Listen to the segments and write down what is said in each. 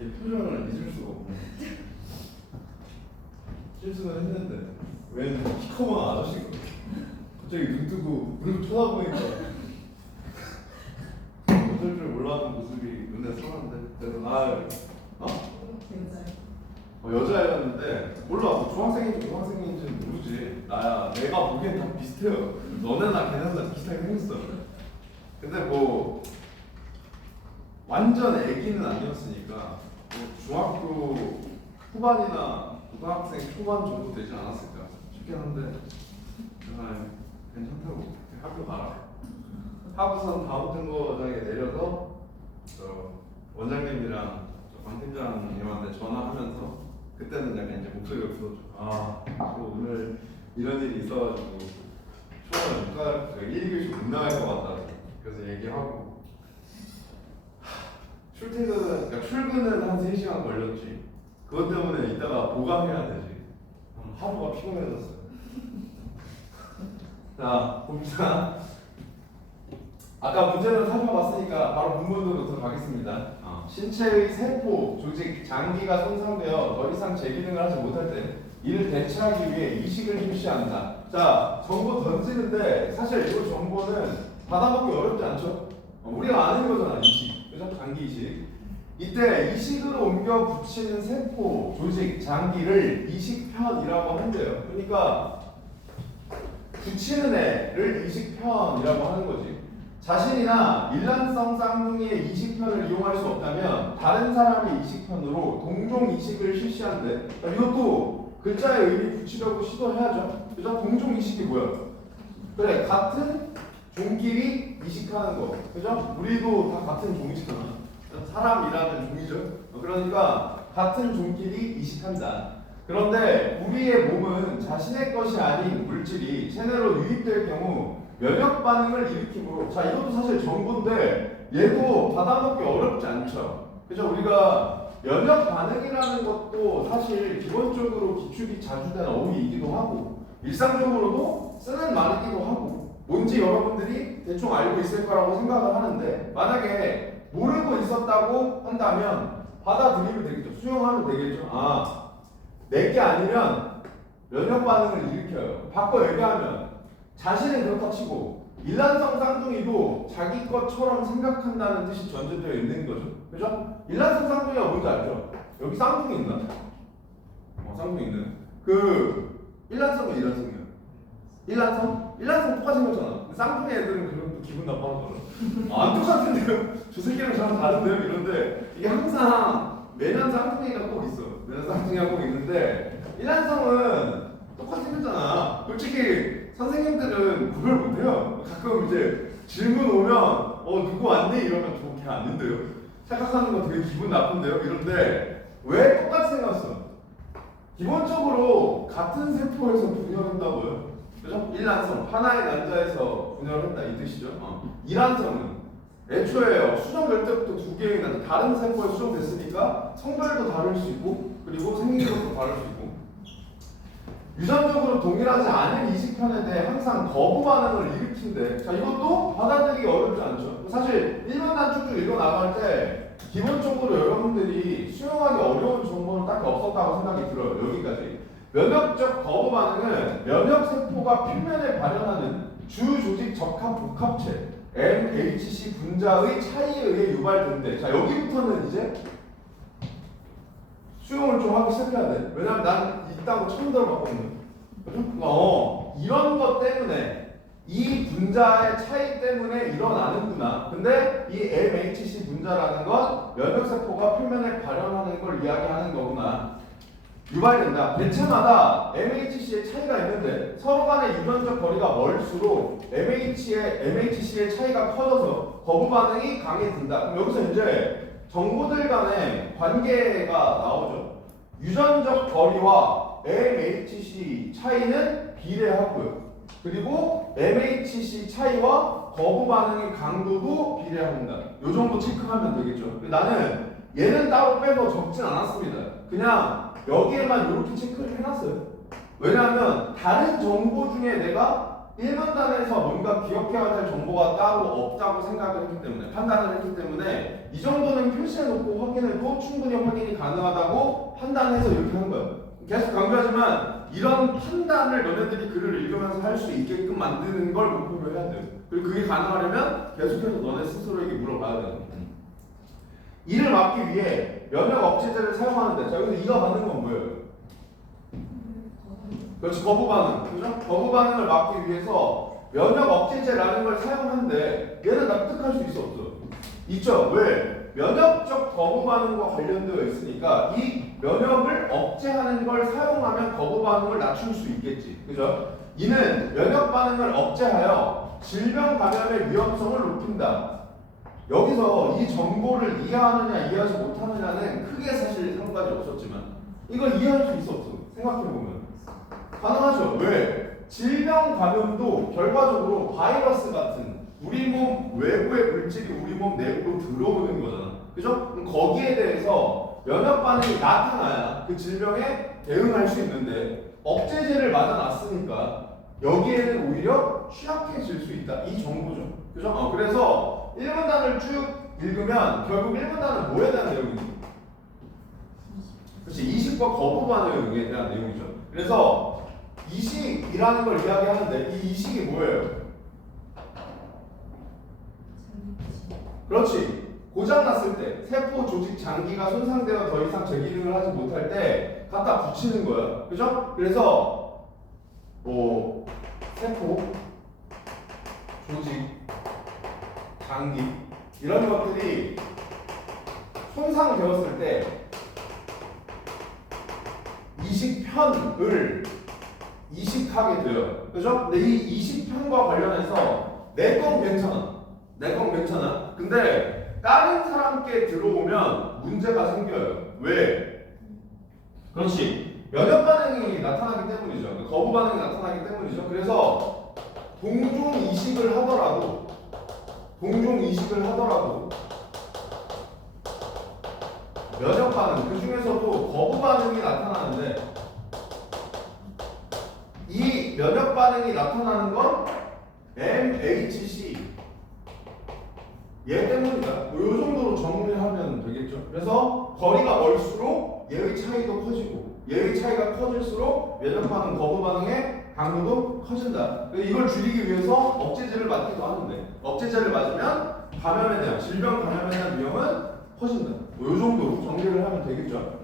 걔 표정을 잊을 수가 없네. 실수는 했는데 웬 키커먼 아저씨가 갑자기 눈 뜨고 눈을 쳐다보니까 어쩔 줄 몰라하는 모습이 눈에 선한데 그래서 여자애였는데 몰라 뭐 중학생인지 고등학생인지는 모르지. 나야 내가 보기엔 다 비슷해요. 너네나 걔네나 다 비슷하게 생겼어. 근데 뭐 완전 애기는 아니었으니까 뭐 중학교 후반이나 고등학생 초반 정도 되지 않았을까 싶긴 한데 괜찮다고 학교 가라. 하고선 다음 정거장에 내려서 원장님이랑 방 팀장님한테 전화하면서 그때는 약간 이제 목소리가 굳었죠. 저 오늘 이런 일이 있어가지고 초반에 못 가, 1교시 못 나갈 것 같다. 그래서 얘기하고 그러니까 출근은 한 3시간 걸렸지. 그것 때문에 이따가 보강해야 되지. 하루가 피곤해졌어요. 자, 봅시다. 아까 문제는 살펴봤으니까 바로 본문으로 들어가겠습니다. 신체의 세포, 조직, 장기가 손상되어 더 이상 재기능을 하지 못할 때 이를 대체하기 위해 이식을 실시한다. 자, 정보 던지는데 사실 이 정보는 받아먹기 어렵지 않죠? 우리가 아는 거잖아, 이식. 그죠? 장기 이식. 이때 이식으로 옮겨 붙이는 세포, 조직, 장기를 이식편이라고 한대요. 그러니까 붙이는 애를 이식편이라고 하는 거지. 자신이나 일란성 쌍둥이의 이식편을 이용할 수 없다면 다른 사람의 이식편으로 동종 이식을 실시한대. 이것도 글자의 의미 붙이려고 시도해야죠. 그죠? 동종 이식이 뭐야? 그래, 같은 종끼리 이식하는 거. 그죠? 우리도 다 같은 종이잖아. 사람이라는 종이죠. 그러니까 같은 종끼리 이식한다. 그런데 우리의 몸은 자신의 것이 아닌 물질이 체내로 유입될 경우 면역 반응을 일으키므로, 자, 이것도 사실 정보인데 얘도 받아먹기 어렵지 않죠. 그죠? 우리가 면역 반응이라는 것도 사실 기본적으로 기출이 자주 되는 어휘이기도 하고 일상적으로도 쓰는 말이기도 하고 뭔지 여러분들이 대충 알고 있을 거라고 생각을 하는데, 만약에 모르고 있었다고 한다면 받아들이면 되겠죠. 수용하면 되겠죠. 내게 아니면 면역 반응을 일으켜요. 바꿔 얘기하면 자신은 그렇다 치고 일란성 쌍둥이도 자기 것처럼 생각한다는 뜻이 전제되어 있는 거죠. 그죠? 일란성 쌍둥이가 뭔지 알죠? 여기 쌍둥이 있나? 쌍둥이 있네. 일란성은 일란성이야. 일란성? 일란성 똑같이 생겼잖아. 쌍둥이 애들은 그럼 또 기분 나빠하더라. 안 똑같은데요? 저 새끼랑 저랑 다른데요? 이런데 이게 항상 매년 쌍둥이가 꼭 있어. 매년 쌍둥이가 꼭 있는데 일란성은 똑같이 생겼잖아. 솔직히 선생님들은 구별 못해요. 가끔 이제 질문 오면 누구 왔니? 이러면 저 걔 왔는데요. 생각하는 거 되게 기분 나쁜데요? 이런데 왜 똑같이 생겼어? 기본적으로 같은 세포에서 분열한다고요. 그죠? 일란성, 하나의 난자에서 분열한다 이 뜻이죠. 일란성은 애초에 수정될 때부터 두 개의 난자, 다른 세포에 수정됐으니까 성별도 다를 수 있고 그리고 생긴 것도 다를 수 있고 유전적으로 동일하지 않은 이식편에 대해 항상 거부 반응을 일으킨대. 자, 이것도 받아들이기 어렵지 않죠. 사실 1문단 쭉쭉 읽어나갈 때 기본적으로 여러분들이 수용하기 어려운 정보는 딱히 없었다고 생각이 들어요. 여기까지. 면역적 거부 반응은 면역세포가 표면에 발현하는 주조직 적합 복합체 MHC 분자의 차이에 의해 유발된대. 자, 여기부터는 이제 수용을 좀 하기 시작해야 돼. 왜냐면 난 있다고 처음 들어봤거든. 이런 것 때문에 이 분자의 차이 때문에 일어나는구나. 근데 이 MHC 분자라는 건 면역세포가 표면에 발현하는 걸 이야기하는 거구나. 유발된다. 개체마다 MHC의 차이가 있는데 서로 간의 유전적 거리가 멀수록 MHC의 차이가 커져서 거부 반응이 강해진다. 그럼 여기서 이제 정보들 간의 관계가 나오죠. 유전적 거리와 MHC 차이는 비례하고요. 그리고 MHC 차이와 거부 반응의 강도도 비례합니다. 요 정도 체크하면 되겠죠. 나는 얘는 따로 빼서 적진 않았습니다. 그냥 여기에만 이렇게 체크를 해놨어요. 왜냐하면 다른 정보 중에 내가 1분단에서 뭔가 기억해야 될 정보가 따로 없다고 생각을 했기 때문에, 판단을 했기 때문에 이 정도는 표시해놓고 확인해도 충분히 확인이 가능하다고 판단해서 이렇게 한 거예요. 계속 강조하지만 이런 판단을 너네들이 글을 읽으면서 할 수 있게끔 만드는 걸 목표로 해야 돼요. 그리고 그게 가능하려면 계속해서 너네 스스로에게 물어봐야 되는 거예요. 이를 막기 위해 면역 억제제를 사용하는데, 자 여기서 이가 받는 건 뭐예요? 그렇지, 거부 반응. 그죠? 거부 반응을 막기 위해서 면역 억제제라는 걸 사용하는데 얘는 납득할 수 있어 없어? 있죠. 왜? 면역적 거부 반응과 관련되어 있으니까 이 면역을 억제하는 걸 사용하면 거부 반응을 낮출 수 있겠지. 그죠? 이는 면역 반응을 억제하여 질병 감염의 위험성을 높인다. 여기서 이 정보를 이해하느냐 이해하지 못하느냐는 크게 사실 상관이 없었지만 이걸 이해할 수 있어 없어? 생각해보면 가능하죠. 왜? 질병 감염도 결과적으로 바이러스 같은 우리 몸 외부의 물질이 우리 몸 내부로 들어오는 거잖아. 그죠? 그럼 거기에 대해서 면역 반응이 나타나야 그 질병에 대응할 수 있는데 억제제를 맞아놨으니까 여기에는 오히려 취약해질 수 있다. 이 정보죠. 그죠? 그래서 1분단을 쭉 읽으면 결국 1분단은 뭐에 대한 내용이지? 그렇지. 이식과 거부 반응에 대한 내용이죠. 그래서 이식이라는 걸 이야기하는데 이 이식이 뭐예요? 그렇지. 고장났을 때 세포 조직 장기가 손상되어 더 이상 재기능을 하지 못할 때 갖다 붙이는 거예요. 그죠? 그래서 뭐 세포 조직 장기 이런 것들이 손상되었을 때 이식편을 이식하게 돼요. 그죠? 근데 이 이식편과 관련해서 내 건 괜찮아. 내 건 괜찮아. 근데 다른 사람께 들어오면 문제가 생겨요. 왜? 그렇지. 면역 반응이 나타나기 때문이죠. 거부 반응이 나타나기 때문이죠. 그래서 동종 이식을 하더라도 면역 반응 그 중에서도 거부 반응이 나타나는데 이 면역 반응이 나타나는 건 MHC 얘 때문이다. 이 정도로 정리하면 되겠죠. 그래서 거리가 멀수록 얘의 차이도 커지고 얘의 차이가 커질수록 면역 반응, 거부 반응의 강도도 커진다. 이걸 줄이기 위해서 억제제를 맞기도 하는데 억제제를 맞으면 감염에 대한 질병 감염에 대한 위험은 커진다. 이 정도로 정리를 하면 되겠죠.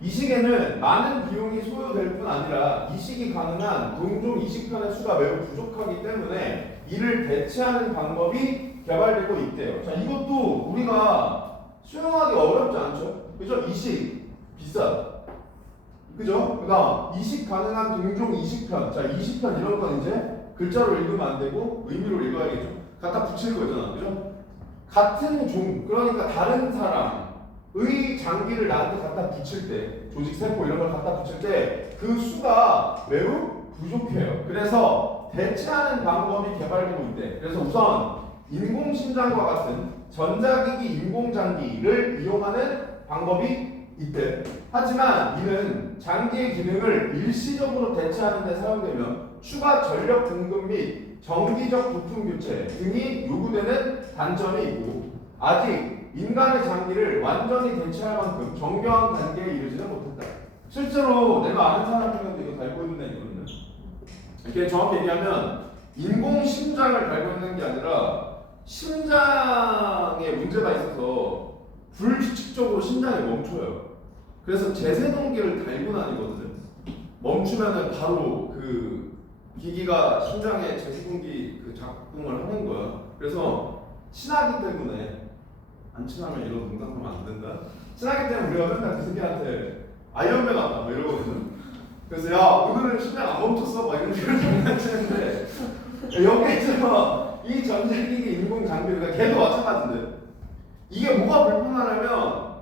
이식에는 많은 비용이 소요될 뿐 아니라 이식이 가능한 동종 이식편의 수가 매우 부족하기 때문에 이를 대체하는 방법이 개발되고 있대요. 자, 이것도 우리가 수용하기 어렵지 않죠? 그죠? 이식 비싸. 그죠? 그러니까 이식 가능한 동종 이식편. 자, 이식편 이런 건 이제 글자로 읽으면 안 되고 의미로 읽어야겠죠. 갖다 붙일 거잖아. 그죠? 같은 종, 그러니까 다른 사람의 장기를 나한테 갖다 붙일 때, 조직 세포 이런 걸 갖다 붙일 때 그 수가 매우 부족해요. 그래서 대체하는 방법이 개발되고 있대. 그래서 우선 인공심장과 같은 전자기기 인공장기를 이용하는 방법이 있대. 하지만 이는 장기의 기능을 일시적으로 대체하는 데 사용되면 추가 전력 공급 및 정기적 부품 교체 등이 요구되는 단점이 있고 아직 인간의 장기를 완전히 대체할 만큼 정교한 단계에 이르지는 못했다. 실제로 내가 아는 사람 중에도 이거 달고 있는 애 있거든요. 이렇게 정확히 얘기하면 인공심장을 달고 있는 게 아니라 심장에 문제가 있어서 불규칙적으로 심장이 멈춰요. 그래서 제세동기를 달고 다니거든요. 멈추면은 바로 그 기기가 심장에 제세동기 그 작동을 하는 거야. 그래서 친하기 때문에 안 친하면 이런 농담하면 안 된다. 친하기 때문에 우리가 맨날 그 새끼한테 아이언맨 왔다 뭐 이러거든. 그래서 야 오늘은 심장 안 멈췄어 막 이런 식으로 장난치는데 여기서 이 전자기기 인공 장비가 걔도 마찬가지인데 이게 뭐가 불편하냐면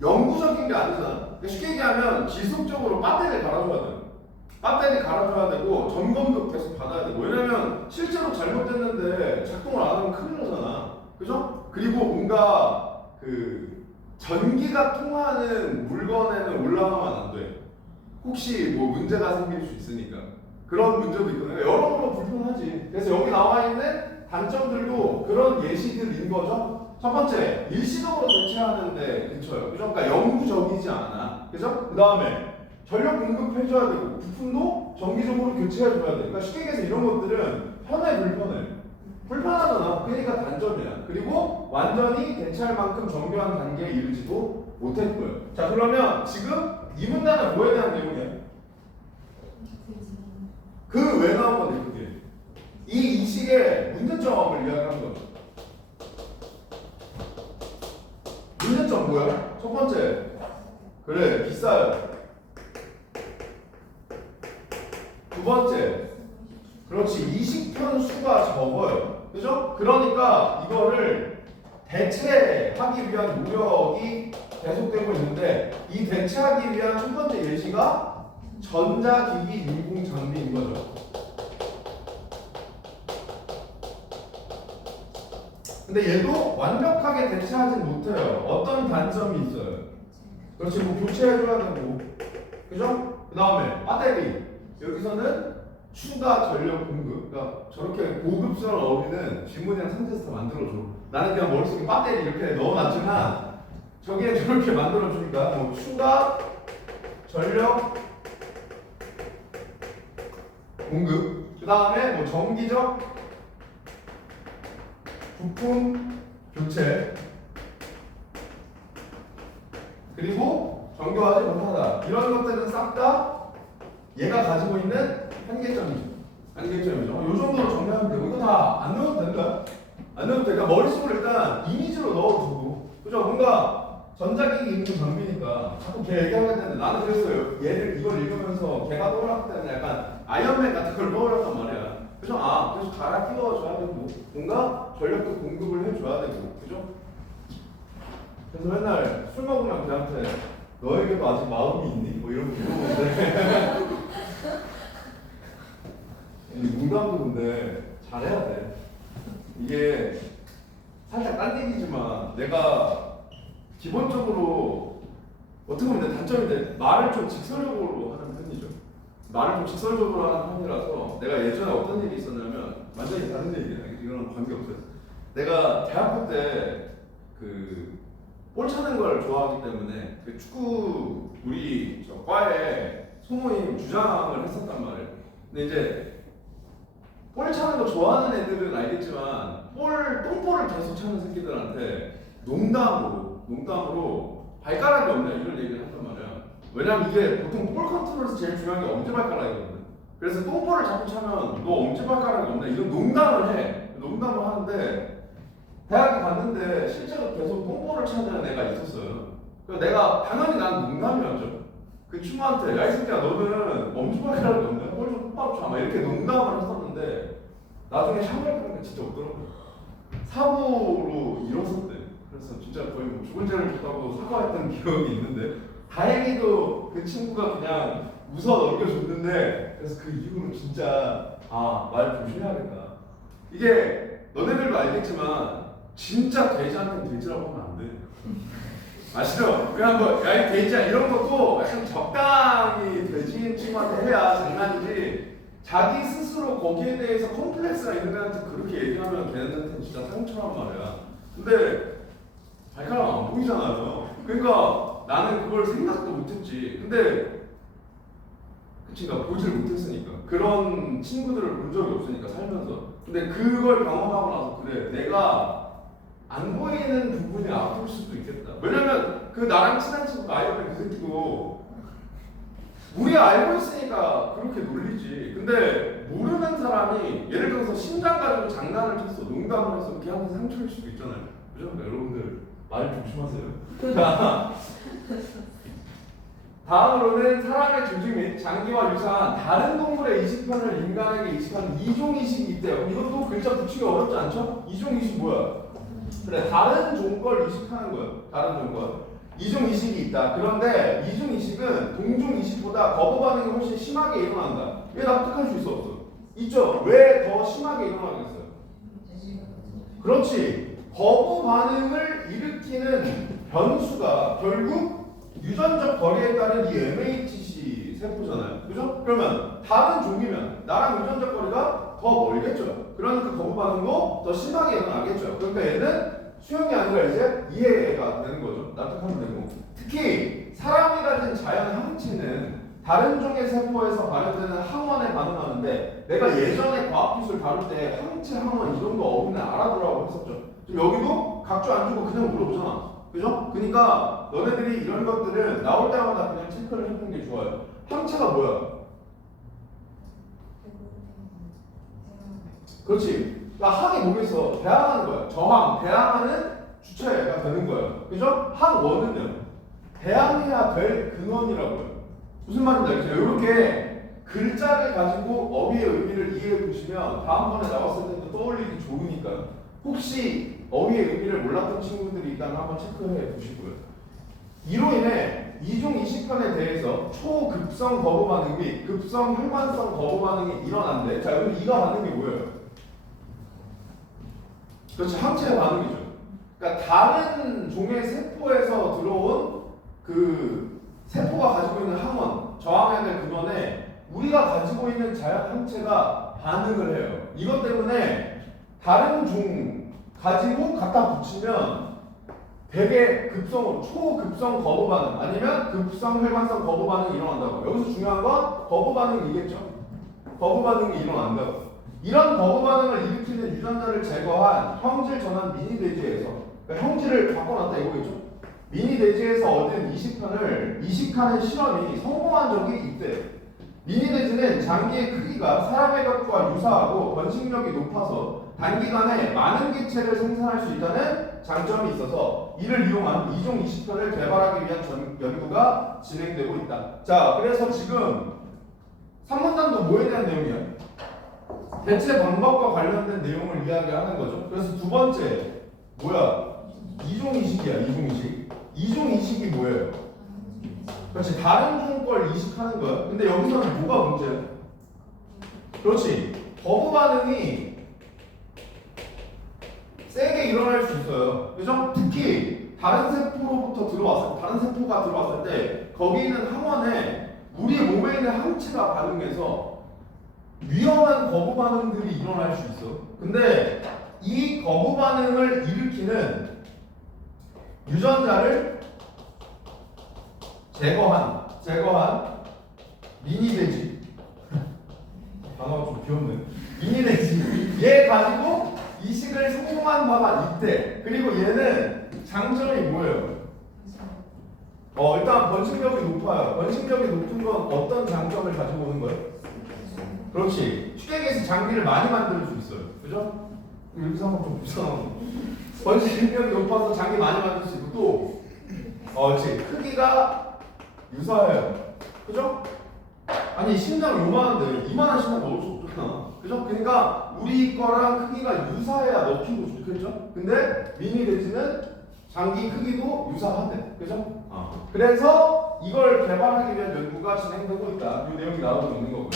영구적인 게 아니잖아. 그러니까 쉽게 얘기하면 지속적으로 배터리를 갈아줘야 돼. 배터리 갈아줘야 되고 점검도 계속 받아야 되고 왜냐면 실제로 잘못됐는데 작동을 안 하면 큰일 나잖아. 그죠? 그리고 뭔가 그 전기가 통하는 물건에는 올라가면 안 돼. 혹시 뭐 문제가 생길 수 있으니까. 그런 문제도 있거든요. 여러모로 불편하지. 그래서 여기 나와 있는 단점들도 그런 예시들인 거죠. 첫 번째, 일시적으로 대체하는데 그쳐요. 그죠? 그러니까 영구적이지 않아. 그죠? 그 다음에 전력 공급해줘야 되고 부품도 정기적으로 교체해줘야 돼. 그러니까 쉽게 얘기해서 이런 것들은 편해 불편해? 불편하잖아. 그러니까 단점이야. 그리고 완전히 대체할 만큼 정교한 단계에 이르지도 못했고요. 자, 그러면 지금 이 문단은 뭐에 대한 내용이야? 그 왜 나온 건데 그게? 이 이식의 문제점을 이야기하는 거죠. 문제점 뭐야? 첫 번째, 그래 비싸요. 두 번째, 그렇지 이식편 수가 적어요. 그죠? 그러니까 이거를 대체하기 위한 노력이 계속되고 있는데 이 대체하기 위한 첫 번째 예시가 전자기기 인공 장비인 거죠. 근데 얘도 완벽하게 대체하진 못해요. 어떤 단점이 있어요. 그렇지, 뭐 교체해줘야 되고, 그죠? 그 다음에 배터리. 여기서는 추가 전력 공급. 그러니까 저렇게 고급스러운 어휘는 질문이랑 상태에서 만들어줘. 나는 그냥 머릿속에 배터리 이렇게 넣어놨지만 저게 저렇게 만들어주니까 뭐 추가 전력 공급. 그 다음에 뭐 정기적 부품 교체. 그리고 정교하지 못하다. 이런 것들은 싹 다 얘가 가지고 있는 한계점이죠. 한계점이죠. 이 정도로 정리하면 되고 이거 다 안 넣어도 된다. 안 넣어도 되니까 머릿속으로 일단 이미지로 넣어두고, 그죠? 뭔가 전자기기 있는 장비니까 자꾸 걔 얘기하게 되는데 나는 그랬어요. 얘를 이걸 읽으면서 걔가 떠올랐을 때는 약간 아이언맨 같은 걸 떠올랐단 말이야. 그죠? 아, 그래서 갈아 끼워줘야 되고 뭔가 전력도 공급을 해줘야 되고, 그죠? 그래서 맨날 술 먹으면 걔한테 너에게도 아직 마음이 있니? 뭐 이런 거 물어보는데 농담도 근데 잘해야 돼. 이게 살짝 딴 얘기지만 내가 기본적으로 어떻게 보면 내 단점인데 말을 좀 직설적으로 하는 편이죠. 말을 좀 직설적으로 하는 편이라서 내가 예전에 어떤 일이 있었냐면 완전히 다른 얘기야. 이거는 관계없어요. 내가 대학교 때 볼 차는 걸 좋아하기 때문에 그 축구 우리 저 과에 소모임 주장을 했었단 말이에요. 근데 이제 볼 차는 거 좋아하는 애들은 알겠지만 똥볼을 계속 차는 새끼들한테 농담으로 발가락이 없냐 이런 얘기를 했단 말이야. 왜냐면 이게 보통 볼 컨트롤에서 제일 중요한 게 엄지발가락이거든. 그래서 똥볼을 자꾸 차면 너 엄지발가락이 없냐 이런 농담을 해. 농담을 하는데 대학에 갔는데 실제로 계속 똥볼을 차는 애가 있었어요. 그래서 내가 당연히 난 농담이었죠. 그 친구한테 야 이 새끼야 너는 엄지발가락이 없냐? 볼 좀 똑바로 차. 막 이렇게 농담을 했었는데 나중에 샤워를 보니까 진짜 없더라고요. 사고로 일었었대. 그래서 진짜 거의 뭐 죽은 죄를 졌다고 사과했던 기억이 있는데 다행히도 그 친구가 그냥 웃어 넘겨줬는데 그래서 그 이후로 진짜 말 조심해야겠다. 이게 너네들도 알겠지만 진짜 돼지한테는 돼지라고 하면 안 돼. 아시죠? 그냥 뭐 야 이 돼지야 이런 것도 약간 적당히 돼지인 친구한테 해야 장난이지 자기 스스로 거기에 대해서 컴플렉스가 있는 애한테 그렇게 얘기하면 걔네한테는 진짜 상처란 말이야. 근데 발가락 안 보이잖아요. 그러니까 나는 그걸 생각도 못했지. 근데 그치가 보질 못했으니까 그런 친구들을 본 적이 없으니까 살면서. 근데 그걸 경험하고 나서 그래 내가 안 보이는 부분이 아플 수도 있겠다. 왜냐면 그 나랑 친한 친구 아이언맨 그 새끼도 우리가 알고 있으니까 그렇게 놀리지. 근데 모르는 사람이 예를 들어서 심장 가지고 장난을 쳤어, 농담을 해서 걔한테 상처일 수도 있잖아요. 그죠? 여러분들 말 조심하세요. 자, 다음으로는 사람의 조직 및 장기와 유사한 다른 동물의 이식편을 인간에게 이식하는 이종 이식이 있대요. 이것도 글자 붙이기 어렵지 않죠? 이종 이식 뭐야? 그래, 다른 종걸 이식하는 거예요. 다른 종걸. 이종 이식이 있다. 그런데 이종 이식은 동종 이식보다 거부 반응이 훨씬 심하게 일어난다. 왜 납득할 수 있어 없어? 있죠. 왜 더 심하게 일어나겠어요? 그렇지. 거부 반응을 일으키는 변수가 결국 유전적 거리에 따른 이 MHC 세포잖아요. 그죠? 그러면 다른 종이면 나랑 유전자 거리가 더 멀겠죠. 그러니까 거부 반응도 더 심하게 일어나겠죠. 그러니까 얘는 수용이 아니라 이제 이해가 되는 거죠. 납득하면 되고. 특히 사람이 가진 자연 항체는 다른 종의 세포에서 발현되는 항원에 반응하는데 내가 예전에 과학기술 다룰 때 항체 항원 이 정도 어휘는 알아두라고 했었죠. 지금 여기도 각주 안 주고 그냥 물어보잖아. 그죠? 그러니까 너네들이 이런 것들은 나올 때마다 그냥 체크를 해보는 게 좋아요. 항체가 뭐야? 그렇지. 그러니까 항이 뭐겠어? 대항하는 거야. 저항, 대항하는 주체가 되는 거예요. 그죠? 항원은요. 대항해야 될 근원이라고요. 무슨 말인지 알겠죠? 이렇게 글자를 가지고 어휘의 의미를 이해해 보시면 다음번에 나왔을 때도 떠올리기 좋으니까요. 혹시 어휘의 의미를 몰랐던 친구들이 있다면 한번 체크해 보시고요. 이로 인해 이중 이식편에 대해서 초급성 거부 반응 및 급성 혈관성 거부 반응이 일어난대. 자, 여기 이가 반응이 뭐예요? 그렇지, 항체 반응이죠. 그러니까 다른 종의 세포에서 들어온 그 세포가 가지고 있는 항원, 저항해야 될 근원에 우리가 가지고 있는 자연 항체가 반응을 해요. 이것 때문에 다른 종 가지고 갖다 붙이면 되게 급성으로 초급성 거부 반응 아니면 급성 혈관성 거부 반응이 일어난다고. 여기서 중요한 건 거부 반응이겠죠. 거부 반응이 일어난다고. 이런 거부 반응을 일으키는 유전자를 제거한 형질 전환 미니 대지에서, 그러니까 형질을 바꿔놨다 이거겠죠. 미니 대지에서 얻은 이식판을 이식하는 실험이 성공한 적이 있대요. 미니 대지는 장기의 크기가 사람의 것과 유사하고 번식력이 높아서 단기간에 많은 개체를 생산할 수 있다는 장점이 있어서 이를 이용한 이종 이식편을 개발하기 위한 연구가 진행되고 있다. 자, 그래서 지금 3문단도 뭐에 대한 내용이야? 대체 방법과 관련된 내용을 이야기하는 거죠. 그래서 두 번째 뭐야? 이종 이식이야. 이종 이식. 이종 이식이 뭐예요? 그렇지, 다른 종 걸 이식하는 거야. 근데 여기서는 뭐가 문제야? 그렇지, 거부 반응이 세게 일어날 수 있어요. 그죠? 특히 다른 세포로부터 다른 세포가 들어왔을 때 거기 있는 항원에 우리 몸에 있는 항체가 반응해서 위험한 거부 반응들이 일어날 수 있어. 근데 이 거부 반응을 일으키는 유전자를 제거한 미니 돼지. 단어가 좀 귀엽네. 미니 돼지. 얘 가지고 이식을 성공한 바가 있대. 그리고 얘는 장점이 뭐예요? 일단 번식력이 높아요. 번식력이 높은 건 어떤 장점을 가지고 오는 거예요? 그렇지. 추격에서 장기를 많이 만들 수 있어요. 그죠? 여기서 한번 좀 불쌍하고. 번식력이 높아서 장기 많이 만들 수 있고 또 그렇지. 크기가 유사해요. 그죠? 아니 심장 요만한데 이만한 심장 넣을 수 없잖아. 그죠? 그러니까 우리 거랑 크기가 유사해야 넣기도 좋겠죠? 근데 미니 돼지는 장기 크기도 유사한데. 그죠? 그래서 이걸 개발하기 위한 연구가 진행되고 있다. 이 내용이 나오고 있는 거고요.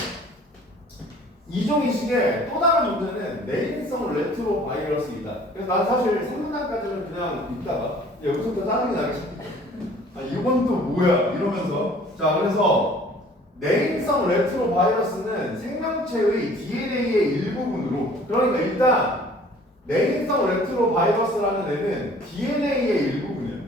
이종 이식의 또 다른 문제는 내인성 레트로 바이러스이다. 그래서 난 사실 3문단까지는 그냥 읽다가 여기서부터 짜증이 나기 시작했어. 이건 또 뭐야? 이러면서. 자, 그래서 내인성 레트로 바이러스는 생명체의 DNA의 일부분으로, 그러니까 일단 내인성 레트로 바이러스라는 애는 DNA의 일부분이에요.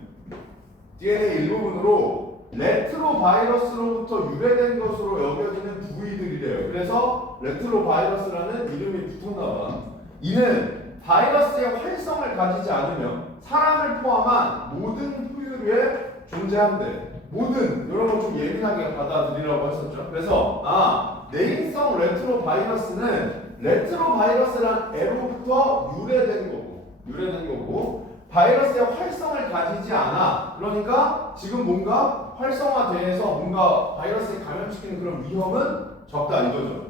DNA 일부분으로 레트로 바이러스로부터 유래된 것으로 여겨지는 부위들이래요. 그래서 레트로 바이러스라는 이름이 붙었나봐. 이는 바이러스의 활성을 가지지 않으며 사람을 포함한 모든 포유류에 존재한대. 모든 이런 거 좀 예민하게 받아들이라고 했었죠. 그래서 내인성 레트로 바이러스는 레트로 바이러스란 애로부터 유래된 거고 바이러스의 활성을 가지지 않아. 그러니까 지금 뭔가 활성화돼서 뭔가 바이러스에 감염시키는 그런 위험은 적다 이거죠.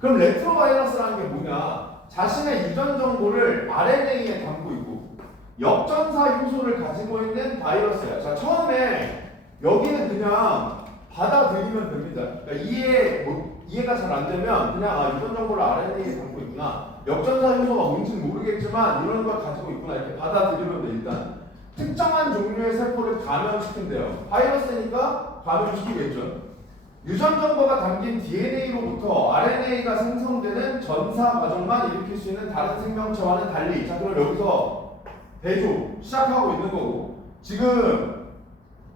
그럼 레트로 바이러스라는 게 뭐냐? 자신의 유전 정보를 RNA에 담고 있고 역전사 요소를 가지고 있는 바이러스야. 자, 처음에 여기는 그냥 받아들이면 됩니다. 그러니까 이해가 잘 안 되면 그냥 유전 정보를 RNA에 담고 있구나. 역전사 요소가 뭔지는 모르겠지만 이런 걸 가지고 있구나 이렇게 받아들이면 돼. 일단 특정한 종류의 세포를 감염시킨대요. 바이러스니까 감염시키겠죠. 유전 정보가 담긴 DNA로부터 RNA가 생성되는 전사 과정만 일으킬 수 있는 다른 생명체와는 달리. 자, 그럼 여기서 대조 시작하고 있는 거고, 지금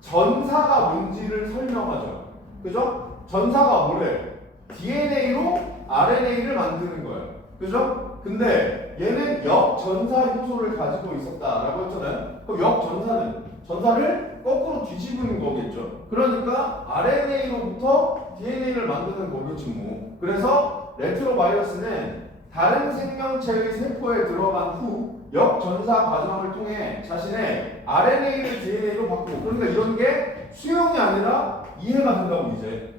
전사가 뭔지를 설명하죠. 그죠? 전사가 뭐래? DNA로 RNA를 만드는 거예요. 그죠? 근데 얘는 역전사 효소를 가지고 있었다라고 했잖아요. 그럼 역전사는 전사를 거꾸로 뒤집는 거겠죠. 그러니까 RNA로부터 DNA를 만드는 거겠지 뭐. 그래서 레트로바이러스는 다른 생명체의 세포에 들어간 후 역전사 과정을 통해 자신의 RNA를 DNA로 바꾸고, 그러니까 이런 게 수용이 아니라 이해가 된다고. 이제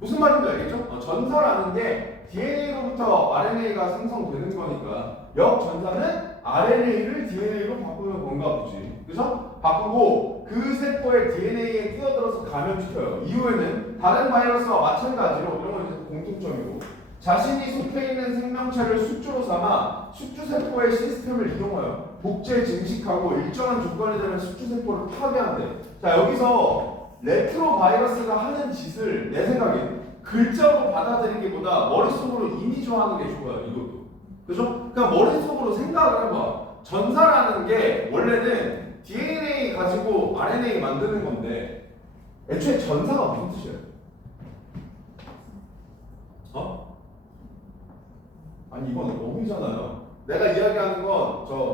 무슨 말인지 알겠죠? 전사라는 게 DNA로부터 RNA가 생성되는 거니까 역전사는 RNA를 DNA로 바꾸는 건가 보지. 그죠? 바꾸고 그 세포의 DNA에 끼어들어서 감염시켜요. 이후에는 다른 바이러스와 마찬가지로, 이런 건 이제 공통점이고, 자신이 속해 있는 생명체를 숙주로 삼아 숙주세포의 시스템을 이용하여 복제 증식하고 일정한 조건이 되면 숙주세포를 파괴한대. 자, 여기서 레트로바이러스가 하는 짓을 내 생각엔 글자로 받아들이기보다 머릿속으로 이미지화하는 게 좋아요. 이것도. 그죠? 그냥 머릿속으로 생각을 해봐. 전사라는 게 원래는 DNA 가지고 RNA 만드는 건데, 애초에 전사가 무슨 뜻이에요? 아니, 이건 어휘잖아요. 내가 이야기하는 건 저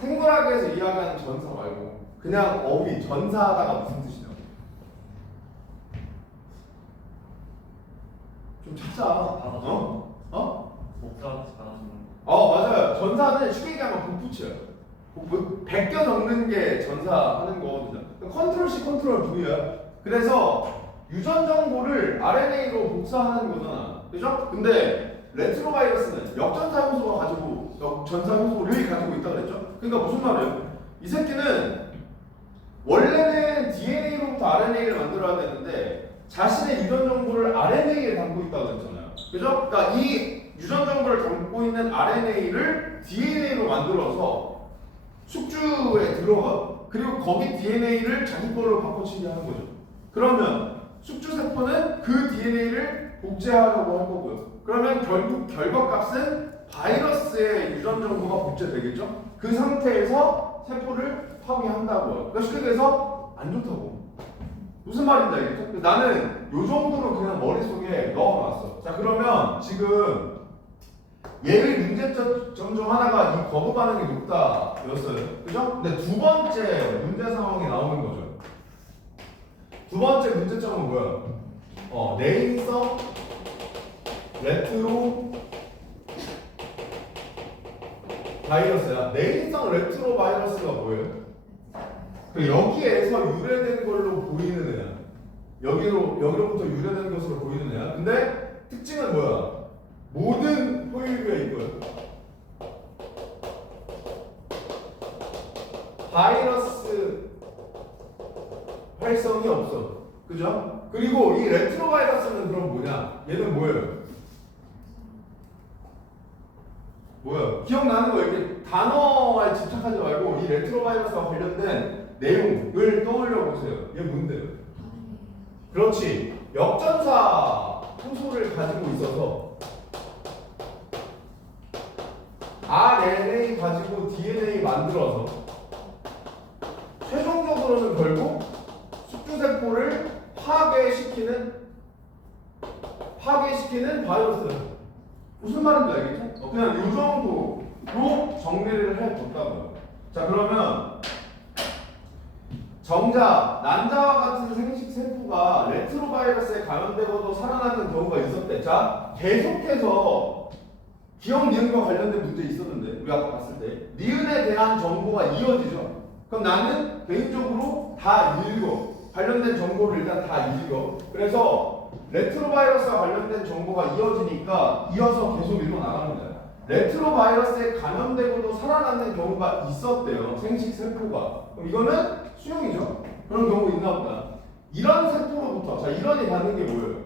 생물학에서 이야기하는 전사 말고 그냥 어휘, 전사하다가 무슨 뜻이냐고. 좀 찾자. 복사하지 않았으면. 맞아요. 전사는 쉽게 얘기하면 복붙이에요. 베껴 적는 게 전사하는 거거든요. 컨트롤 C, 컨트롤 V야. 그래서 유전 정보를 RNA로 복사하는 거잖아. 그죠? 근데 레트로바이러스는 역전사 효소가 가지고 역전사 효소를 가지고 있다 그랬죠? 그러니까 무슨 말이에요? 이 새끼는 원래는 DNA로부터 RNA를 만들어야 되는데 자신의 유전 정보를 RNA에 담고 있다고 그랬잖아요. 그죠? 그러니까 이 유전 정보를 담고 있는 RNA를 DNA로 만들어서 숙주에 들어가. 그리고 거기 DNA를 자기 걸로 바꿔치기 하는 거죠. 그러면 숙주 세포는 그 DNA를 복제하려고 할 거고요. 그러면 결국 결과값은 바이러스의 유전 정보가 복제되겠죠? 그 상태에서 세포를 파괴한다고요. 그러니까 쉽게 얘기해서 안 좋다고. 무슨 말인지 알겠죠? 나는 요 정도로 그냥 머릿속에 넣어놨어. 자, 그러면 지금 얘의 문제점 중 하나가 이 거부 반응이 높다였어요. 그죠? 근데 두 번째 문제 상황이 나오는 거죠. 두 번째 문제점은 뭐야? 내인성 레트로 바이러스야. 내인성 레트로 바이러스가 뭐예요? 여기에서 유래된 걸로 보이는 애야. 여기로부터 유래된 것으로 보이는 애야. 근데 특징은 뭐야? 모든 포유류에 있고요. 바이러스 활성이 없어. 그죠? 그리고 이 레트로 바이러스는 그럼 뭐냐? 얘는 뭐예요? 뭐야? 기억나는 거 이렇게 단어에 집착하지 말고 이 레트로 바이러스와 관련된 내용을 떠올려 보세요. 얘 뭔데요? 그렇지. 역전사 효소를 가지고 있어서 RNA 가지고 DNA 만들어서 최종적으로는 결국 숙주세포를 파괴시키는 바이러스. 무슨 말인지 알겠죠? 그냥 이 정도로 정리를 해뒀다고요. 자, 그러면 정작 난자와 같은 생식 세포가 레트로바이러스에 감염되고도 살아나는 경우가 있었대. 자, 계속해서 기억 니은과 관련된 문제 있었는데 우리 아까 봤을 때 니은에 대한 정보가 이어지죠. 그럼 나는 개인적으로 다 읽어. 관련된 정보를 일단 다 읽어. 그래서 레트로바이러스와 관련된 정보가 이어지니까 이어서 계속 읽어 나가는 거야. 레트로바이러스에 감염되고도 살아남는 경우가 있었대요. 생식 세포가. 그럼 이거는 수용이죠. 그런 경우 있나 보다. 이런 세포로부터, 자, 이런이 받는 게 뭐예요?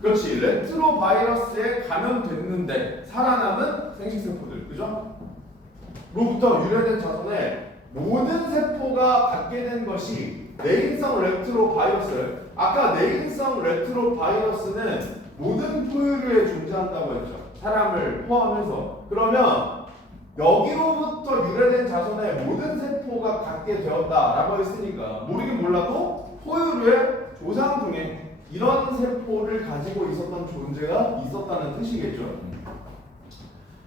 그렇지. 레트로바이러스에 감염됐는데 살아남은 생식세포들. 그죠? 로부터 유래된 자손의 모든 세포가 갖게 된 것이 내인성 레트로바이러스를 아까 내인성 레트로 바이러스는 모든 포유류에 존재한다고 했죠. 사람을 포함해서. 그러면 여기로부터 유래된 자손의 모든 세포가 갖게 되었다라고 했으니까 모르긴 몰라도 포유류의 조상 중에 이런 세포를 가지고 있었던 존재가 있었다는 뜻이겠죠.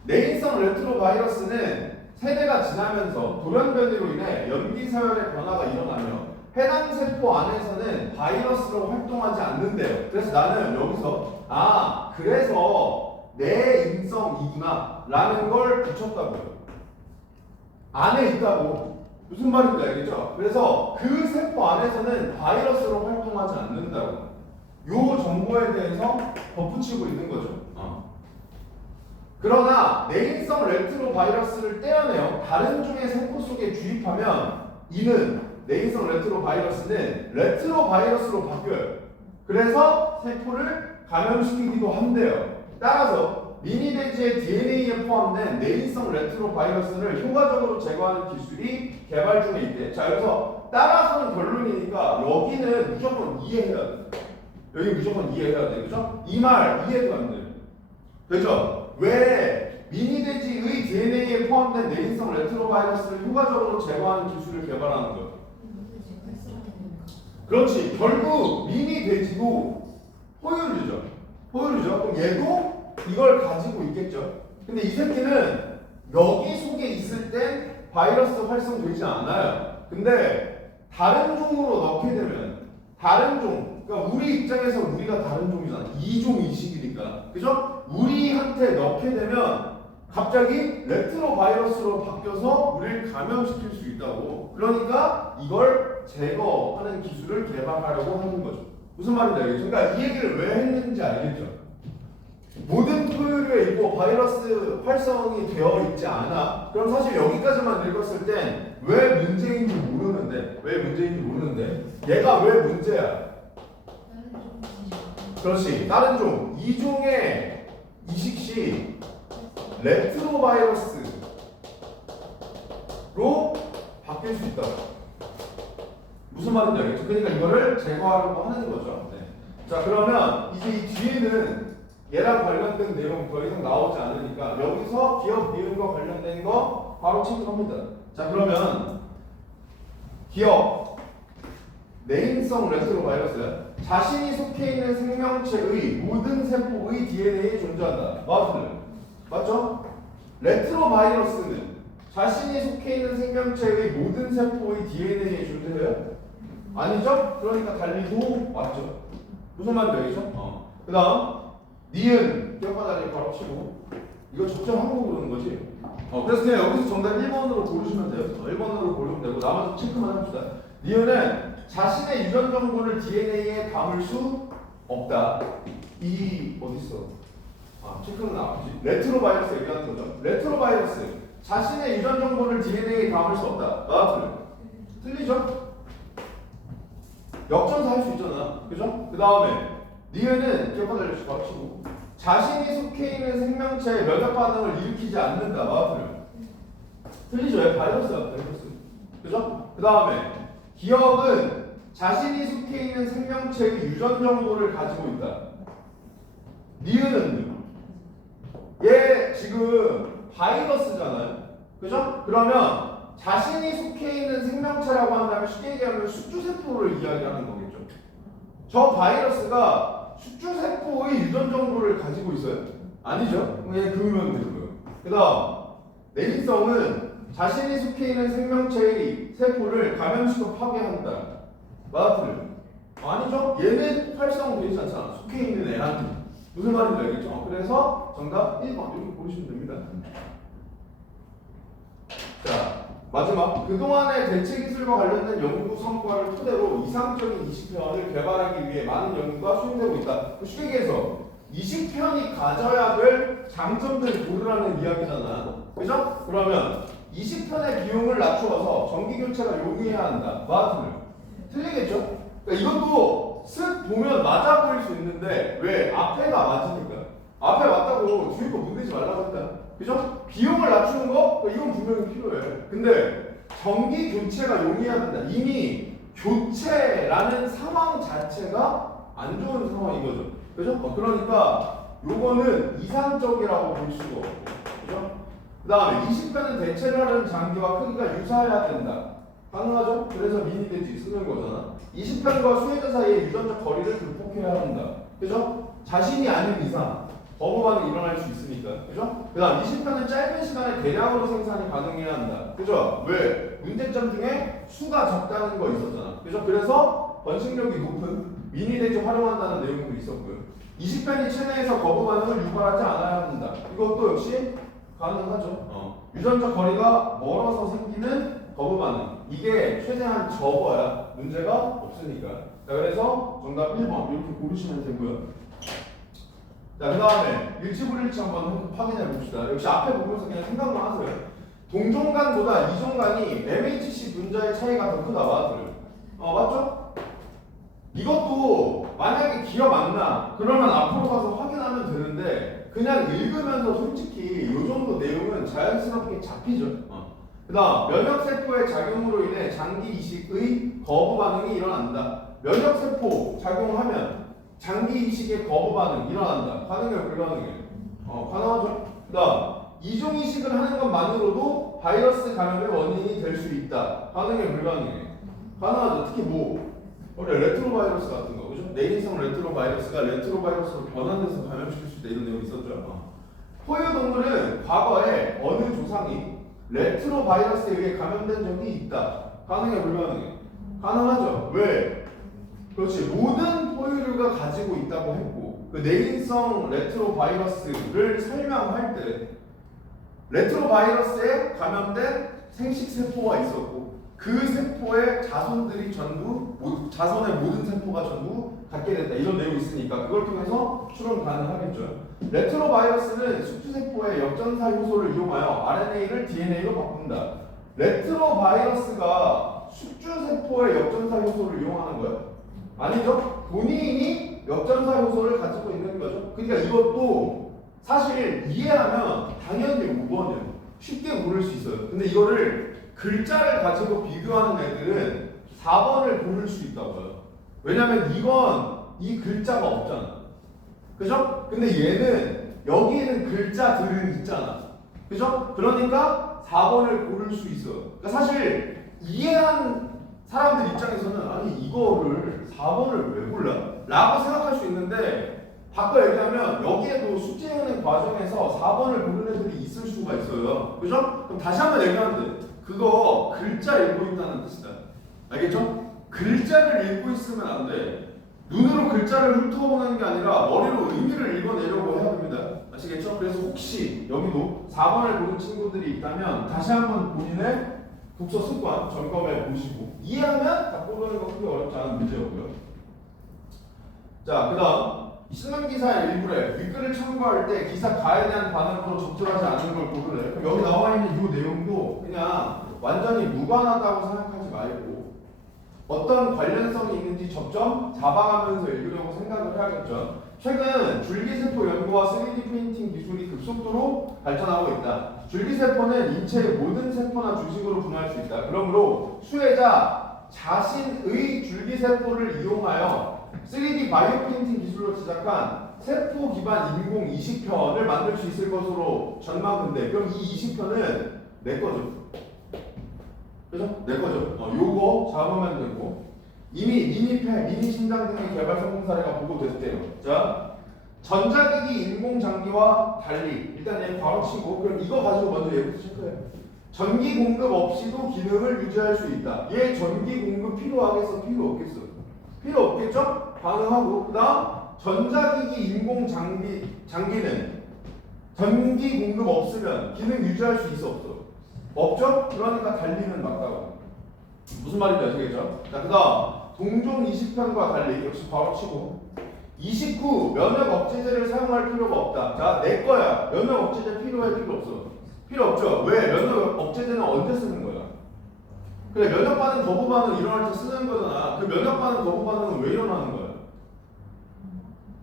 내인성 레트로 바이러스는 세대가 지나면서 돌연변이로 인해 염기 서열의 변화가 일어나며 해당 세포 안에서는 바이러스로 활동하지 않는데요. 그래서 나는 여기서 그래서 내인성이구나 라는 걸 붙였다고요. 안에 있다고. 무슨 말인지 알겠죠? 그래서 그 세포 안에서는 바이러스로 활동하지 않는다고. 요 정보에 대해서 덧붙이고 있는 거죠. 그러나 내인성 레트로 바이러스를 떼어내어 다른 종의 세포 속에 주입하면 이는 내인성 레트로 바이러스는 레트로 바이러스로 바뀌어요. 그래서 세포를 감염시키기도 한대요. 따라서 미니돼지의 DNA에 포함된 내인성 레트로 바이러스를 효과적으로 제거하는 기술이 개발 중에 있대. 자, 여기서 따라서는 결론이니까 여기는 무조건 이해해야 돼. 여기 무조건 이해해야 돼. 그죠? 이 말 이해도 안 돼. 그죠? 왜 미니돼지의 DNA에 포함된 내인성 레트로 바이러스를 효과적으로 제거하는 기술을 개발하는 거야? 그렇지. 결국 미니돼지도 포유류죠. 그럼 얘도 이걸 가지고 있겠죠. 근데 이 새끼는 여기 속에 있을 땐 바이러스 활성되지 않아요. 근데 다른 종으로 넣게 되면 다른 종, 그러니까 우리 입장에서 우리가 다른 종이잖아. 이종 이식이니까. 그죠? 우리한테 넣게 되면 갑자기 레트로 바이러스로 바뀌어서 우리를 감염시킬 수 있다고. 그러니까 이걸 제거하는 기술을 개발하려고 하는 거죠. 무슨 말인지 알겠죠? 그러니까 이 얘기를 왜 했는지 알겠죠? 모든 포유류에 있고 바이러스 활성이 되어 있지 않아. 그럼 사실 여기까지만 읽었을 땐 왜 문제인지 모르는데 얘가 왜 문제야? 그렇지. 다른 종, 이 종의 이식 시 레트로 바이러스로 바뀔 수 있다. 무슨 말인지 알겠죠? 그러니까 이거를 제거하려고 하는 거죠. 네. 자, 그러면 이제 이 뒤에는 얘랑 관련된 내용 더 이상 나오지 않으니까 여기서 기억 미음과 관련된 거 바로 체크합니다. 자, 그러면 기억 내인성 레트로 바이러스 자신이 속해 있는 생명체의 모든 세포의 DNA에 존재한다. 맞죠? 레트로 바이러스는 자신이 속해 있는 생명체의 모든 세포의 DNA에 존재해요? 아니죠? 그러니까 달리도 맞죠. 무슨 말인지 알겠죠? 그 다음 니은 기억하다니 바로 치고 이거 적정 한국으로 그러는 거지. 그래서 그냥 여기서 정답 1번으로 고르시면 돼요. 1번으로 고르면 되고 나머지 체크만 합시다. 니은은 자신의 유전 정보를 DNA에 담을 수 없다. 이 어딨어? 체크는 나왔지. 레트로 바이러스 얘기하는 거죠. 레트로 바이러스 자신의 유전 정보를 DNA에 담을 수 없다. 틀리죠? 역전사 할 수 있잖아. 그죠? 그 다음에 니은은 기억하다 바로 치고 자신이 속해 있는 생명체의 면역 반응을 일으키지 않는다. 틀리죠? 왜? 바이러스야. 그죠? 그 다음에 기억은 자신이 속해 있는 생명체의 유전 정보를 가지고 있다. 니은은 얘 지금 바이러스잖아요. 그죠? 그러면 자신이 속해 있는 생명체라고 한다면 쉽게 얘기하면 숙주세포를 이야기하는 거겠죠. 저 바이러스가 숙주세포의 유전 정보를 가지고 있어요? 아니죠. 그냥 그으면 되고요. 그 다음 내인성은 자신이 속해 있는 생명체의 세포를 감염시켜 파괴한다. 아니죠. 얘는 활성되지 않잖아. 속해 있는 애한테. 무슨 말인지 알겠죠? 그래서 정답 1번 이렇게 보시면 됩니다. 자, 마지막 그동안의 대체 기술과 관련된 연구 성과를 토대로 이상적인 이식편을 개발하기 위해 많은 연구가 수행되고 있다. 쉽게 얘기해서 이식편이 가져야 될 장점들 고르라는 이야기잖아. 그죠? 그러면 이식편의 비용을 낮추어서 전기 교체가 용이해야 한다. 틀리겠죠? 그러니까 이것도 쓱 보면 맞아 보일 수 있는데 왜? 앞에가 맞으니까. 앞에 맞다고 뒤에 거 문대지 말라고 했다. 그죠? 비용을 낮추는 거? 이건 분명히 필요해. 근데 전기 교체가 용이해야 된다. 이미 교체라는 상황 자체가 안 좋은 상황인 거죠. 그죠? 그러니까 요거는 이상적이라고 볼 수가 없고, 그죠? 그 다음에 20편은 대체를 하려는 장기와 크기가 유사해야 된다. 가능하죠? 그래서 미니 대지 쓰는 거잖아. 20편과 수혜자 사이의 유전적 거리를 극복해야 한다. 그죠? 자신이 아닌 이상 거부 반응이 일어날 수 있으니까. 그죠? 그 다음 20편은 짧은 시간에 대량으로 생산이 가능해야 한다. 그죠? 왜? 문제점 중에 수가 적다는 거 있었잖아. 그죠? 그래서 번식력이 높은 미니 대지 활용한다는 내용도 있었고요. 20편이 체내에서 거부 반응을 유발하지 않아야 한다. 이것도 역시 가능하죠. 유전적 거리가 멀어서 생기는 거부 반응. 이게 최대한 적어야 문제가 없으니까. 자, 그래서 정답 1번 이렇게 고르시면 되고요. 자, 그 다음에 일치불일치 한번 확인해 봅시다. 역시 앞에 보면서 그냥 생각만 하세요. 동종간보다 이종간이 MHC 분자의 차이가 더 크다. 맞죠? 이것도 만약에 기억 안 나. 그러면 앞으로 가서 확인하면 되는데 그냥 읽으면서 솔직히 이 정도 내용은 자연스럽게 잡히죠. 그 다음 면역세포의 작용으로 인해 장기 이식의 거부 반응이 일어난다. 면역세포 작용하면 장기 이식의 거부 반응 일어난다. 가능해요? 불가능해요? 가능하죠. 그 다음 이종 이식을 하는 것만으로도 바이러스 감염의 원인이 될 수 있다. 가능해요? 불가능해요? 가능하죠. 특히 우리 레트로바이러스 같은 거, 그죠? 내인성 레트로바이러스가 레트로바이러스로 변환돼서 감염시킬 수 있다. 이런 내용이 있었죠. 포유동물은 과거에 어느 조상이 레트로바이러스에 의해 감염된 적이 있다. 가능해? 불가능해? 가능하죠. 왜? 그렇지. 모든 포유류가 가지고 있다고 했고 그 내인성 레트로바이러스를 설명할 때 레트로바이러스에 감염된 생식세포가 있었고 그 세포의 자손들이 전부 자손의 모든 세포가 전부 갖게 됐다. 이런 내용이 있으니까 그걸 통해서 추론 가능하겠죠. 레트로바이러스는 숙주세포의 역전사 효소를 이용하여 RNA를 DNA로 바꾼다. 레트로바이러스가 숙주세포의 역전사 효소를 이용하는 거예요? 아니죠. 본인이 역전사 효소를 가지고 있는 거죠. 그러니까 이것도 사실 이해하면 당연히 5번이에요. 쉽게 고를 수 있어요. 근데 이거를 글자를 가지고 비교하는 애들은 4번을 고를 수 있다고요. 왜냐면 이건 이 글자가 없잖아. 그죠? 근데 얘는 여기에는 글자들은 있잖아. 그죠? 그러니까 4번을 고를 수 있어. 그러니까 사실 이해한 사람들 입장에서는 아니 이거를 4번을 왜 골라? 라고 생각할 수 있는데 바꿔 얘기하면 여기에도 숙제하는 과정에서 4번을 고르는 애들이 있을 수가 있어요. 그죠? 그럼 다시 한번 얘기하는데 그거 글자 읽고 있다는 뜻이다. 알겠죠? 글자를 읽고 있으면 안 돼. 눈으로 글자를 훑어보는 게 아니라 머리로 의미를 읽어내려고 해야 됩니다. 아시겠죠? 그래서 혹시 여기도 4번을 고른 친구들이 있다면 다시 한번 본인의 독서 습관 점검해 보시고 이해하면 다 고르는 거 크게 어렵지 않은 문제였고요. 자, 그 다음 신문 기사의 일부에 윗글을 첨부할 때 기사 가에 대한 반응으로 적절하지 않은 걸 고르래. 그럼 여기 나와 있는 이 내용도 그냥 완전히 무관하다고 생각하지 말고 어떤 관련성이 있는지 점점 잡아가면서 읽으려고 생각을 해야겠죠. 최근 줄기세포 연구와 3D 프린팅 기술이 급속도로 발전하고 있다. 줄기세포는 인체의 모든 세포나 주식으로 분할 수 있다. 그러므로 수혜자 자신의 줄기세포를 이용하여 3D 바이오 프린팅 기술로 제작한 세포 기반 인공 이식편을 만들 수 있을 것으로 전망된대. 그럼 이 이식편은 내 거죠. 그죠? 내 거죠. 요거 잡으면 되고 이미 미니폐, 미니심장 등의 개발 성공 사례가 보고됐대요. 자, 전자기기 인공장기와 달리 일단 얘 바로 치고 그럼 이거 가지고 먼저 얘부터 체크해요. 전기 공급 없이도 기능을 유지할 수 있다. 얘 전기 공급 필요하겠어? 필요 없겠어? 필요 없겠죠? 가능하고 그 다음 전자기기 인공장기는 전기 공급 없으면 기능 유지할 수 있어? 없어? 없죠? 그러니까 달리는 맞다고. 무슨 말인지 아시겠죠? 자, 그 다음 동종 이식편과 달리 역시 바로 치고 이식 후 면역 억제제를 사용할 필요가 없다. 자, 내 거야. 면역 억제제 필요해? 필요 없어? 필요 없죠? 왜? 면역 억제제는 언제 쓰는 거야? 그래, 면역 반응 거부 반응 일어날 때 쓰는 거잖아. 그 면역 반응 거부 반응은 왜 일어나는 거야?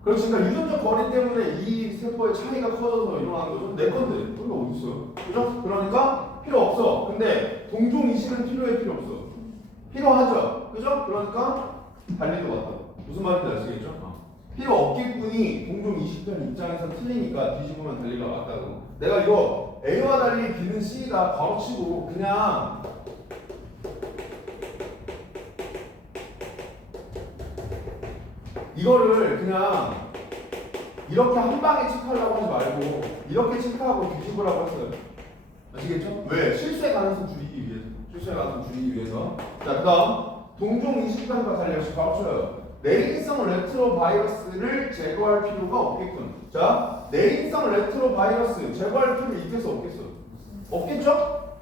그렇지. 그러니까 유전적 거리 때문에 이 세포의 차이가 커져서 일어나는 거죠. 내 건데 그런 거 어디 있어? 그죠? 그러니까 필요 없어. 근데 동종 이식은 필요해? 필요 없어? 필요하죠. 그죠? 그러니까 달리도 같다고. 무슨 말인지 아시겠죠? 필요 없겠군이 공종 20편 입장에서 틀리니까 뒤집으면 달리가 맞다고. 내가 이거 A와 달리 B는 C다 가로치고 그냥 이거를 그냥 이렇게 한 방에 체크하려고 하지 말고 이렇게 체크하고 뒤집으라고 했어요. 아시겠죠? 왜? 실수의 가능성 줄이기 위해서. 실수의 가능성 줄이기 위해서. 자, 그 다음 동종 20편과 달리 역시 가로쳐요. 내인성 레트로바이러스를 제거할 필요가 없겠군. 자, 내인성 레트로바이러스 제거할 필요 있겠어 없겠어? 없겠죠?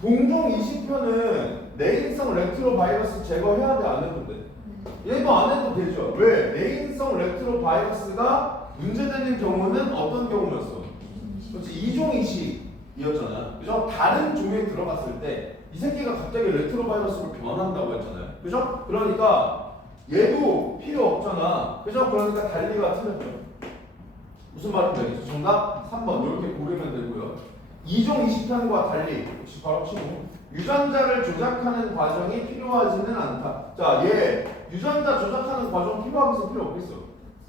동종 20편은 내인성 레트로바이러스 제거해야 돼 안 해도 돼? 얘도 안 해도 되죠. 왜? 내인성 레트로바이러스가 문제되는 경우는 어떤 경우였어? 그렇지, 이종 이식이었잖아. 그죠? 다른 종에 들어갔을 때 이 새끼가 갑자기 레트로바이러스로 변한다고 했잖아요. 그죠? 그러니까 얘도 필요 없잖아. 그죠? 그러니까 달리가 틀렸죠. 무슨 말인지 알겠죠? 정답 3번 이렇게 고르면 되고요. 2종 20편과 달리 역시 바로 치고 유전자를 조작하는 과정이 필요하지는 않다. 자, 얘 유전자 조작하는 과정 필요하겠어? 필요 없겠어?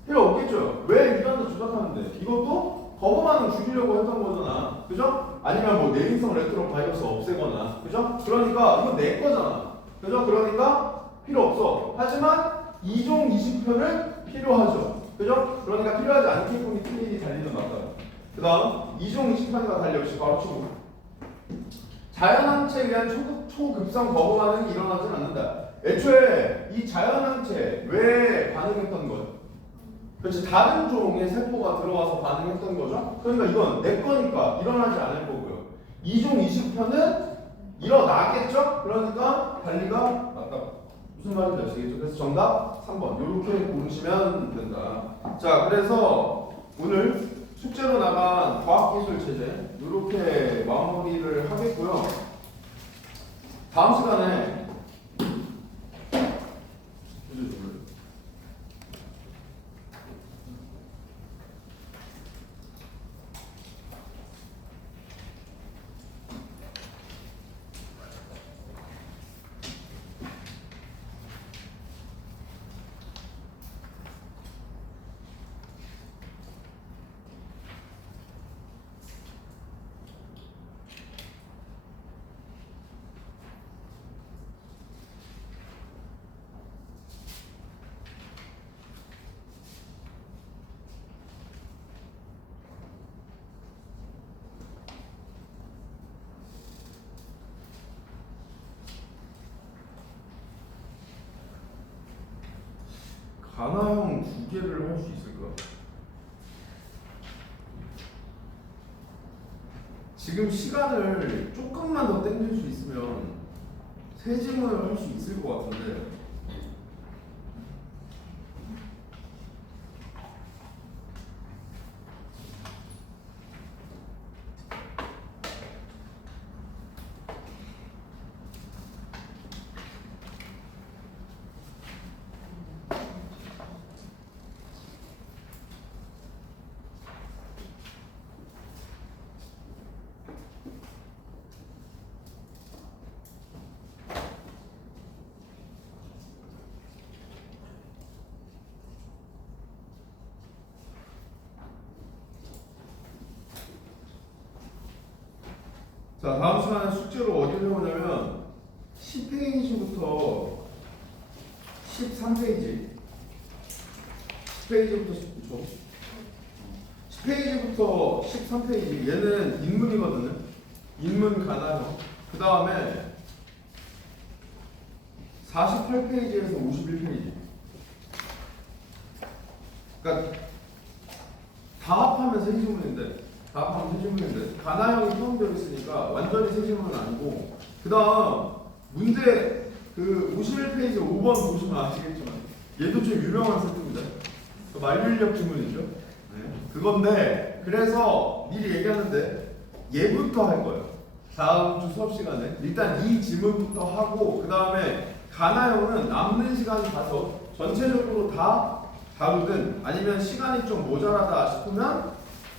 필요 없겠죠? 왜 유전자 조작하는데? 이것도 거부반응 죽이려고 했던 거잖아. 그죠? 아니면 뭐 내인성 레트로바이러스 없애거나. 그죠? 그러니까 이건 내 거잖아. 그죠? 그러니까 필요 없어. 하지만 2종 20편은 필요하죠. 그죠? 그러니까 필요하지 않겠군이 틀리니 달리는 맞다. 그 다음 2종 20편과 달리 역시 바로 치고 자연항체에 의한 초급성 거부 반응이 일어나진 않는다. 애초에 이 자연항체 왜 반응했던 거예요? 그렇지, 다른 종의 세포가 들어와서 반응했던 거죠. 그러니까 이건 내 거니까 일어나지 않을 거고요. 2종 20편은 일어나겠죠? 그러니까 달리가 맞다. 무슨 말인지 아시겠죠? 그래서 정답 3번 이렇게 고르시면 된다. 자, 그래서 오늘 숙제로 나간 과학기술 체제 이렇게 마무리를 하겠고요. 다음 시간에 가나형 2개를 할 수 있을까? 지금 시간을 조금만 더 땡길 수 있으면 세 질문을 할 수 있을 것 같은데 자, 다음 시간에 숙제로 어디를 해보냐면 10페이지부터 13페이지 10페이지부터 13페이지 얘는 인문이거든요. 인문 가나요. 그 다음에 48페이지에서 51페이지 그러니까 다 합하면 세 질문인데 가나형이 포함되어 있으니까 완전히 세 질문은 아니고 그 다음 문제 그 51페이지 5번 보시면 아시겠지만 얘도 좀 유명한 세트입니다. 만류인력 지문이죠. 네. 그건데 그래서 미리 얘기하는데 얘부터 할 거예요. 다음 주 수업 시간에 일단 이 지문부터 하고 그 다음에 가나형은 남는 시간 가서 전체적으로 다 다루든 아니면 시간이 좀 모자라다 싶으면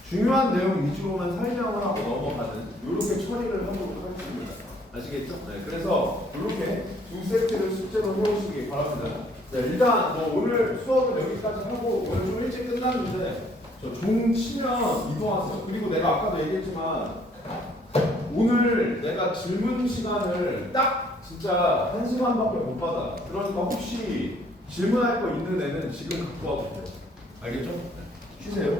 중요한 내용 위주로만 설명을 하고 넘어가는 이렇게 처리를 하도록 하겠습니다. 아시겠죠? 네, 그래서 이렇게 두 세트를 숙제로 해오시면 주시기 바랍니다. 네, 일단 뭐 오늘 수업은 여기까지 하고 오늘 좀 일찍 끝났는데 저 종 치면 이동하세요. 그리고 내가 아까도 얘기했지만 오늘 내가 질문 시간을 딱 진짜 1시간밖에 못 받아. 그러니까 혹시 질문할 거 있는 애는 지금 갖고 와도 돼요. 알겠죠? 쉬세요.